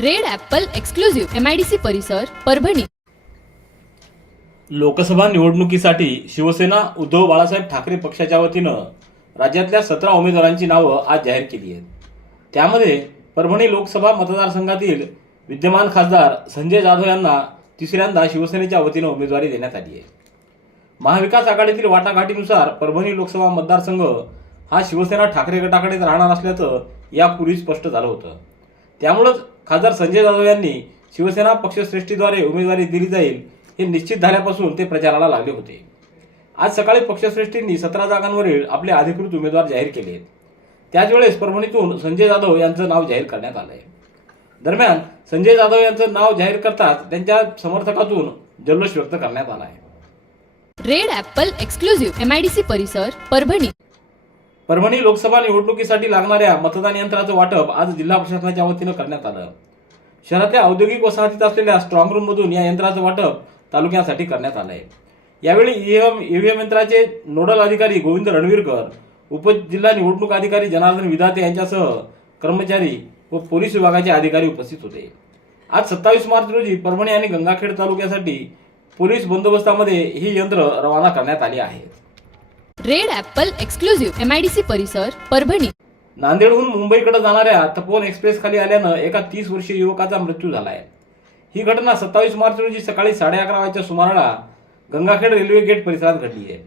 Red apple exclusive MIDC परिसर परभणी. लोकसभा निवडणुकीसाठी शिवसेना उद्धव बाळासाहेब ठाकरे पक्षाच्या वतीनं राज्यातल्या सतरा उमेदवारांची नावं आज जाहीर केली आहेत. त्यामध्ये परभणी लोकसभा मतदारसंघातील विद्यमान खासदार संजय जाधव यांना तिसऱ्यांदा शिवसेनेच्या वतीनं उमेदवारी देण्यात आली आहे. महाविकास आघाडीतील वाटाघाटीनुसार परभणी लोकसभा मतदारसंघ हा शिवसेना ठाकरे गटाकडेच राहणार असल्याचं यापूर्वी स्पष्ट झालं होतं. त्यामुळंच खासदार संजय जाधव यांनी शिवसेना पक्षश्रेष्ठीद्वारे उमेदवारी दिली जाईल हे निश्चित झाल्यापासून ते प्रचाराला लागले होते. आज सकाळी पक्षश्रेष्ठींनी सतरा जागांवरील आपले अधिकृत उमेदवार जाहीर केले आहेत. त्याचवेळेस परभणीतून संजय जाधव यांचं नाव जाहीर करण्यात आलं आहे दरम्यान संजय जाधव यांचं नाव जाहीर करताच त्यांच्या समर्थकातून जल्लोष व्यक्त करण्यात आला आहे रेड ॲपल एक्सक्लुझिव्ह एमआयडीसी परिसर परभणी. परभणी लोकसभा निवडणुकीसाठी लागणाऱ्या मतदान यंत्राचं वाटप आज जिल्हा प्रशासनाच्या वतीनं करण्यात आलं. शहरातल्या औद्योगिक वसाहतीत असलेल्या स्ट्रॉंग रूम मधून या यंत्राचं वाटप तालुक्यासाठी करण्यात आलं आहे यावेळी ईव्हीएम ईव्हीएम यंत्राचे नोडल अधिकारी गोविंद रणवीरकर उपजिल्हा निवडणूक अधिकारी जनार्दन विधाते यांच्यासह कर्मचारी व पोलीस विभागाचे अधिकारी उपस्थित होते. आज सत्तावीस मार्च रोजी परभणी आणि गंगाखेड तालुक्यासाठी पोलीस बंदोबस्तामध्ये ही यंत्र रवाना करण्यात आली आहेत रेड ऍपल एक्सक्लुझिव्ह एमआयडीसी परिसर परभणी. नांदेडहून मुंबईकडे जाणाऱ्या तपोवन एक्सप्रेस खाली आल्यानं एका तीस वर्षीय युवकाचा मृत्यू झाला आहे ही घटना सत्तावीस मार्च रोजी सकाळी साडे अकरा वाजच्या सुमाराला गंगाखेड रेल्वे गेट परिसरात घडली आहे.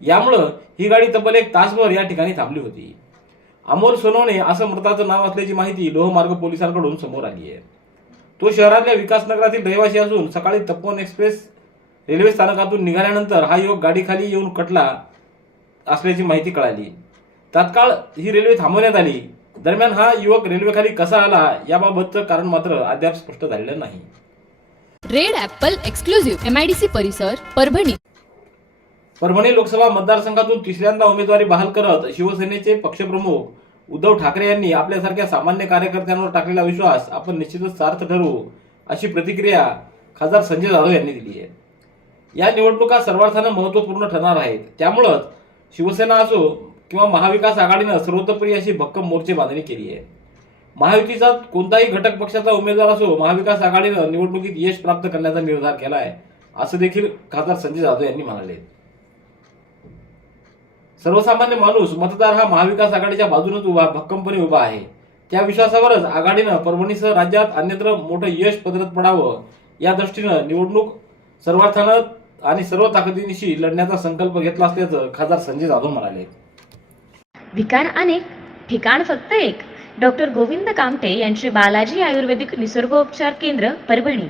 यामुळं ही गाडी तब्बल एक तासभर या ठिकाणी थांबली होती. अमोल सोनवणे असं मृताचं नाव असल्याची माहिती लोहमार्ग पोलिसांकडून समोर आली आहे. तो शहरातल्या विकासनगरातील रहिवासी असून सकाळी तपोवन एक्सप्रेस रेल्वे स्थानकातून निघाल्यानंतर हा युवक गाडीखाली येऊन कटला असल्याची माहिती कळाली. तात्काळ ही रेल्वे थांबवण्यात आली. दरम्यान हा युवक रेल्वेखाली कसा आला याबाबतचं कारण मात्र अद्याप स्पष्ट झालेलं नाही. रेड ॲपल एक्सक्लुझिव्ह एमआयडीसी परिसर परभणी. परभणी लोकसभा मतदारसंघातून तिसऱ्यांदा उमेदवारी बहाल करत शिवसेनेचे पक्षप्रमुख उद्धव ठाकरे यांनी आपल्यासारख्या सामान्य कार्यकर्त्यांवर टाकलेला विश्वास आपण निश्चितच सार्थ ठरवू अशी प्रतिक्रिया खासदार संजय जाधव यांनी दिली आहे. या निवडणुका सर्वार्थानं महत्त्वपूर्ण ठरणार आहेत. त्यामुळंच शिवसेना असो किंवा महाविकास आघाडीनं सर्वतोपरी अशी भक्कम मोर्चे बांधणी केली आहे. महायुतीचा कोणताही घटक पक्षाचा उमेदवार असो महाविकास आघाडीनं निवडणुकीत यश प्राप्त करण्याचा निर्धार केला आहे असं देखील खासदार संजय जाधव यांनी म्हणाले. सर्वसामान्य माणूस मतदार हा महाविकास आघाडीच्या बाजूनच उभा भक्कमपणे उभा आहे. त्या विश्वासावरच आघाडीनं परभणीसह राज्यात अन्यत्र मोठं यश पदरत पडावं या दृष्टीनं निवडणूक सर्वार्थानं आणि सर्व ताकदीनिशी लढण्याचा संकल्प घेतला असल्याचं खासदार संजय जाधव म्हणाले. ठिकाण अनेक ठिकाण फक्त एक. डॉक्टर गोविंद कामटे यांचे बालाजी आयुर्वेदिक निसर्गोपचार केंद्र परभणी.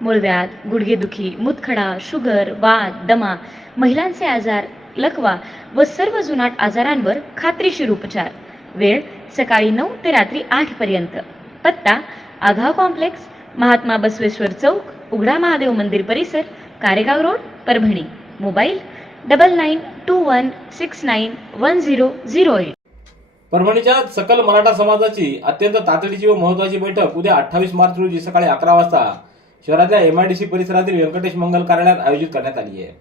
मूळव्याध गुडघेदुखी मुतखडा शुगर वात दमा महिलांचे आजार लकवा व सर्व जुनाट आजारांवर खात्रीशीर उपचार. वेळ सकाळी नऊ ते रात्री आठ पर्यंत. पत्ता आघाव कॉम्प्लेक्स महात्मा बसवेश्वर चौक उघडा महादेव मंदिर परिसर Karegaon road Parbhani. Mobile double nine two one six nine one zero zero eight. परभणीच्या सकल मराठा समाजाची अत्यंत तातडीची व महत्वाची बैठक उद्या अठ्ठावीस मार्च रोजी सकाळी अकरा वाजता शहरातल्या एमआयडीसी परिसरातील व्यंकटेश मंगल कार्यालयात आयोजित करण्यात आली आहे.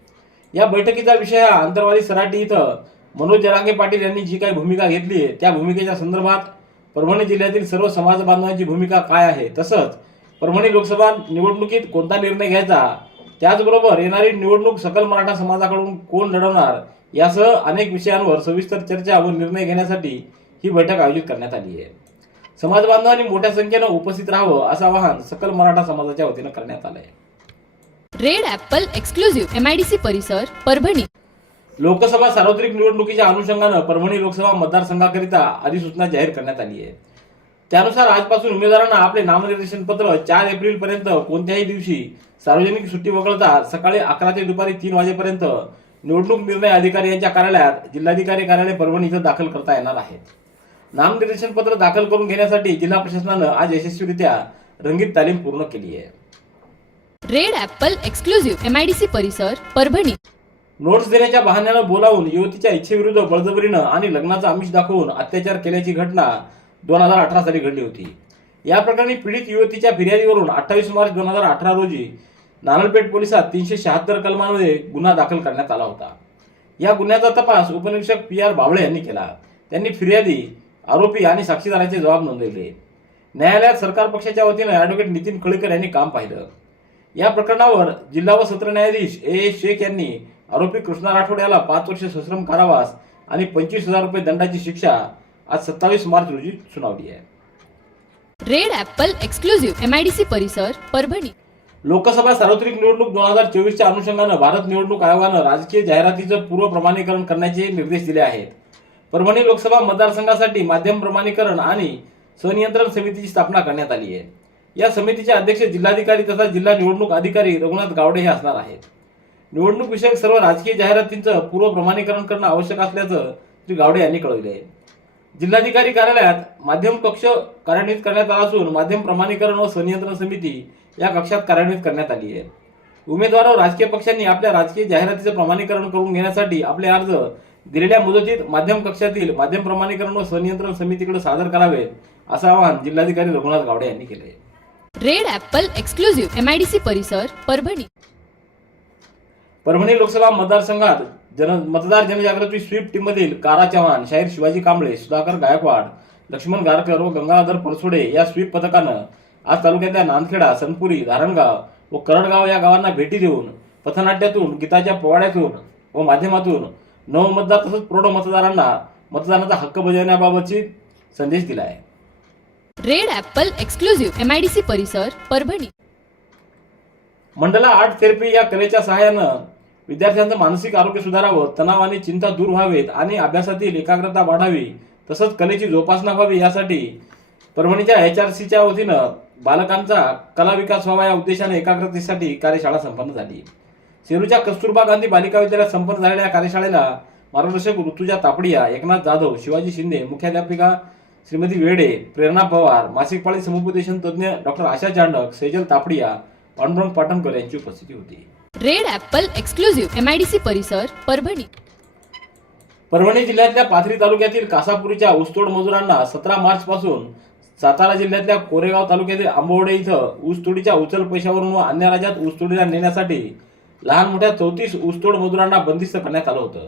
या बैठकीचा विषय हा आंतरवादी सराटी इथं मनोज जरांगे पाटील यांनी जी काही भूमिका घेतली आहे त्या भूमिकेच्या संदर्भात परभणी जिल्ह्यातील सर्व समाज बांधवांची भूमिका काय आहे? तसंच परभणी लोकसभा निवडणुकीत कोणता निर्णय घ्यायचा? त्याचबरोबर येणारी निवडणूक सकल मराठा समाजाकडून कोण लढवणार यासह अनेक विषयांवर सविस्तर चर्चा व निर्णय घेण्यासाठी ही बैठक आयोजित करण्यात आली आहे. समाज बांधवांनी मोठ्या संख्येनं उपस्थित राहावं असं आवाहन सकल मराठा समाजाच्या वतीनं करण्यात आलं आहे रेड ॲपल एक्सक्लुझिव्ह एमआयडीसी परिसर परभणी. लोकसभा सार्वत्रिक निवडणुकीच्या अनुषंगानं परभणी लोकसभा मतदारसंघाकरिता अधिसूचना जाहीर करण्यात आली आहे. त्यानुसार आजपासून उमेदवारांना आपले नामनिर्देशन पत्र चार एप्रिल पर्यंत कोणत्याही दिवशी सार्वजनिक सुट्टी वगळता सकाळी अकरा ते दुपारी तीन वाजेपर्यंत निवडणूक निर्णय अधिकारी यांच्या कार्यालयात जिल्हाधिकारी कार्यालय परभणी इथं दाखल करता येणार आहेत नामनिर्देशन पत्र दाखल करून घेण्यासाठी जिल्हा प्रशासनानं आज यशस्वीरित्या रंगीत तालीम पूर्ण केली आहे. Red apple exclusive M I D C परिसर परभणी. नोट्स देण्याच्या बहाण्यानं बोलावून युवतीच्या इच्छेविरुद्ध बळजबरीनं आणि लग्नाचा आमिष दाखवून अत्याचार केल्याची घटना दोन हजार अठरा साली घडली होती. या प्रकरणी पीडित युवतीच्या फिर्यादीवरून अठ्ठावीस मार्च दोन हजार अठरा रोजी नानलपेठ पोलिसात तीनशे शहात्तर कलमांमध्ये गुन्हा दाखल करण्यात आला होता. या गुन्ह्याचा तपास उपनिरीक्षक पी आर बावळे यांनी केला. त्यांनी फिर्यादी आरोपी आणि साक्षीदारांचे जबाब नोंदवले. न्यायालयात सरकार पक्षाच्या वतीने ॲडव्होकेट नितीन खळीकर यांनी काम पाहिलं. या प्रकरणावर जिल्हा व सत्र न्यायाधीश ए. ए. शेख यांनी आरोपी कृष्णा राठोड याला पाच वर्ष सश्रम कारावास आणि पंचवीस हजार रुपये दंडाची शिक्षा आज सत्तावीस मार्च रोजी सुनावली आहे. Red apple exclusive M I D C परिसर परभणी. लोकसभा सार्वत्रिक निवडणूक दोन हजार चोवीसच्या अनुषंगानं भारत निवडणूक आयोगानं राजकीय जाहिरातीचं पूर्व प्रमाणीकरण करण्याचे निर्देश दिले आहेत. परभणी लोकसभा मतदारसंघासाठी माध्यम प्रमाणीकरण आणि संनियंत्रण समितीची स्थापना करण्यात आली आहे. या समितीचे अध्यक्ष जिल्हाधिकारी तथा जिल्हा निवडणूक अधिकारी रघुनाथ गावडे हे असणार आहेत. निवडणूक विषयक सर्व राजकीय जाहिरातींचं पूर्व प्रमाणीकरण करणं आवश्यक असल्याचं श्री गावडे यांनी कळविले आहे. जिल्हाधिकारी कार्यालयात माध्यम कक्ष कार्यान्वित करण्यात आला असून माध्यम प्रमाणीकरण व संनियंत्रण समिती या कक्षात कार्यान्वित करण्यात आली आहे. उमेदवार व राजकीय पक्षांनी आपल्या राजकीय जाहिरातीचं प्रमाणीकरण करून घेण्यासाठी आपले अर्ज दिलेल्या मुदतीत माध्यम कक्षातील माध्यम प्रमाणीकरण व संनियंत्रण समितीकडे सादर करावेत असं आवाहन जिल्हाधिकारी रघुनाथ गावडे यांनी केले red apple exclusive M I D C परिसर परभणी. परभणी लोकसभा मतदारसंघात जन मतदार जनजागृती स्वीप टीममधील कारा चव्हाण शाहीर शिवाजी कांबळे सुधाकर गायकवाड लक्ष्मण गारकर व गंगाधर परसोडे या स्वीप पथकानं आज तालुक्यातल्या नांदखेडा सनपुरी धारणगाव व करडगाव या गावांना भेटी देऊन पथनाट्यातून गीताच्या पोवाड्यातून व माध्यमातून नवमतदार तसंच प्रौढ मतदारांना मतदानाचा हक्क बजावण्याबाबतची संदेश दिला आहे red apple exclusive M I D C परिसर परभणी. मंडला आर्ट थेरपी या कलेच्या सहाय्यानं विद्यार्थ्यांचं मानसिक आरोग्य सुधारावं तणाव आणि चिंता दूर व्हावेत आणि अभ्यासातील एकाग्रता वाढावी तसंच कलेची जोपासना व्हावी यासाठी परभणीच्या एच आर सीच्या वतीनं बालकांचा कला विकास व्हावा या उद्देशाने एकाग्रतेसाठी कार्यशाळा संपन्न झाली. सेलूच्या कस्तुरबा गांधी बालिका विद्यालयात संपन्न झालेल्या या कार्यशाळेला मार्गदर्शक ऋतुजा तापडिया एकनाथ जाधव शिवाजी शिंदे मुख्याध्यापिका श्रीमती वेडे प्रेरणा पवार मासिक पाळी समुपदेशन तज्ज्ञ डॉक्टर आशा चांडक सेजल तापडिया पांडुरंग पाटणकर यांची उपस्थिती होती. Red apple exclusive M I D C परिसर परभणी. परभणी जिल्ह्यातल्या पाथरी तालुक्यातील कासापुरीच्या ऊसतोड मजुरांना सतरा मार्च पासून सातारा जिल्ह्यातल्या कोरेगाव तालुक्यातील आंबवडे इथं ऊसतोडीच्या उचल पैशावरून व अन्य राज्यात ऊसतोडीला नेण्यासाठी लहान मोठ्या चौतीस ऊसतोड मजुरांना बंदिस्त करण्यात आलं होतं.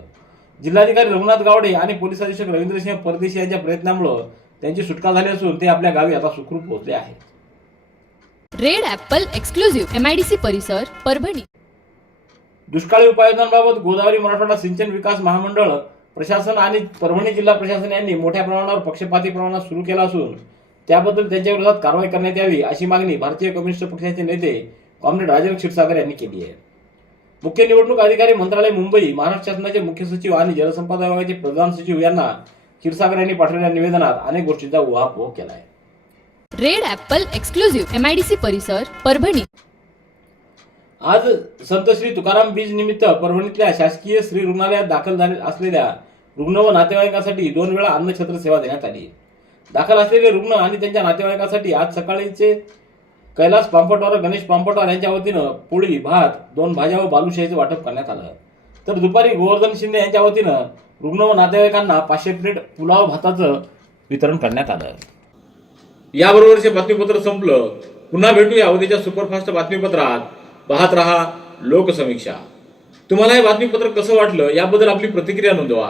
जिल्हाधिकारी रघुनाथ गावडे आणि पोलीस अधीक्षक रवींद्रसिंह परदेशी यांच्या प्रयत्नामुळे त्यांची सुटका झाली असून ते आपल्या गावी आता सुखरूप पोहोचले आहेत. Red apple exclusive M I D C परिसर परभणी. दुष्काळी उपाययोजनांबाबत गोदावरी मराठवाडा सिंचन विकास महामंडळ प्रशासन आणि परभणी जिल्हा प्रशासन यांनी मोठ्या प्रमाणावर पक्षपाती प्रमाणात सुरू केला असून त्याबद्दल त्यांच्या विरोधात कारवाई करण्यात यावी अशी मागणी भारतीय कम्युनिस्ट पक्षाचे नेते कॉम्रेड राजन क्षीरसागर यांनी केली आहे. मुख्य निवडणूक अधिकारी मंत्रालय मुंबई महाराष्ट्र शासनाचे मुख्य सचिव आणि जलसंपदा विभागाचे प्रधान सचिव यांना क्षीरसागर यांनी पाठवलेल्या निवेदनात अनेक गोष्टींचा उहापोह केला आहे red apple exclusive M I D C परिसर परभणी. आज संत श्री तुकाराम बीज निमित्त परभणीतल्या शासकीय श्री रुग्णालयात दाखल झाले असलेल्या रुग्ण व नातेवाईकांसाठी दोन वेळा अन्नछत्र सेवा देण्यात आली. दाखल असलेले रुग्ण आणि त्यांच्या नातेवाईकासाठी आज सकाळीचे कैलास पांपटवार गणेश पांपटवार यांच्या वतीनं पोळी भात दोन भाज्या व बालुशाहीचं वाटप करण्यात आलं. तर दुपारी गोवर्धन शिंदे यांच्या वतीनं रुग्ण व नातेवाईकांना पाचशे प्लेट पुलाव भाताचं वितरण करण्यात आलं. याबरोबरचे बातमीपत्र संपलं पुन्हा भेटूया उद्याच्या सुपरफास्ट बातमीपत्रात. पाहत रहा लोकसमीक्षा. तुम्हाला हे बातमीपत्र कसं वाटलं याबद्दल आपली प्रतिक्रिया नोंदवा.